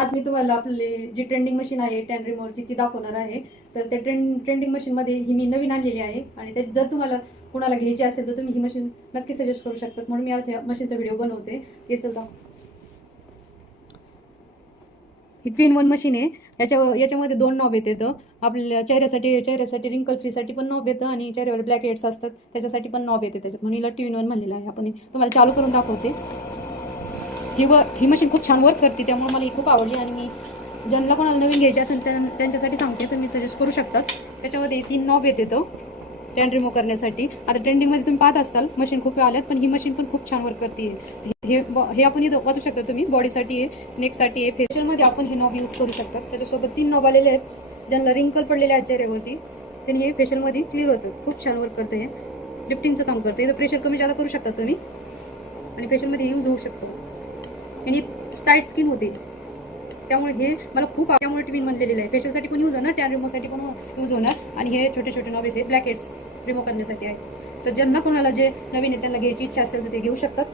आज मी तुम्हाला आपले जी ट्रेंडिंग मशीन आहे टॅन रिमोव्हरची ती दाखवणार आहे. तर त्या ट्रेंडिंग मशीनमध्ये ही मी नवीन आणलेली आहे आणि त्याची जर तुम्हाला कोणाला घ्यायची असेल तर तुम्ही ही मशीन नक्की सजेस्ट करू शकता. म्हणून मी आज या मशीनचा व्हिडिओ बनवते. हे चला, ही 2-in-1 मशीन आहे. याच्यामध्ये 2 नॉब येतं. आपल्या चेहऱ्यासाठी रिंकल फ्रीसाठी पण नॉब येतं आणि चेहऱ्यावर ब्लॅक हेड्स असतात त्याच्यासाठी पण नॉब येते त्याच्यात. म्हणून हिला 2-in-1 म्हणलेलं आहे. आपण तुम्हाला चालू करून दाखवते. ही मशीन खूप छान वर्क करते, त्यामुळे मला ही खूप आवडली आणि मी ज्यांना कोणाला नवीन घ्यायची असेल त्यांच्यासाठी सांगते, तुम्ही सजेस्ट करू शकता. त्याच्यामध्ये 3 नॉब येते टॅन रिमूव्ह करण्यासाठी. आता ट्रेंडिंगमध्ये तुम्ही पाहत असाल मशीन खूप आल्यात, पण ही मशीन पण खूप छान वर्क करते. हे आपण इथं वाचू शकता तुम्ही. बॉडीसाठी आहे, नेकसाठी आहे, फेशियलमध्ये आपण हे नॉब यूज करू शकतात. त्याच्यासोबत 3 नॉब आलेले आहेत. ज्यांना रिंकल पडलेले आहेत चेहऱ्यावरती त्यांनी हे फेशियलमध्ये क्लिअर होतं. खूप छान वर्क करतं. हे लिफ्टिंगचं काम करतं. इथं प्रेशर कमी जादा करू शकता तुम्ही आणि फेशियलमध्ये यूज होऊ शकतो. आणि टाईट स्किन होते, त्यामुळे हे मला खूप त्यामुळे टिफिन बनलेलं आहे. फेशियलसाठी पण यूज होणार, टॅन रिमूव्हसाठी पण यूज होणार. आणि हे छोटे छोटे नॉब येते ब्लॅक हेड्स रिमूव्ह करण्यासाठी आहे. तर ज्यांना कोणाला जे नवीन आहे त्यांना घ्यायची इच्छा असेल तर ते घेऊ शकतात.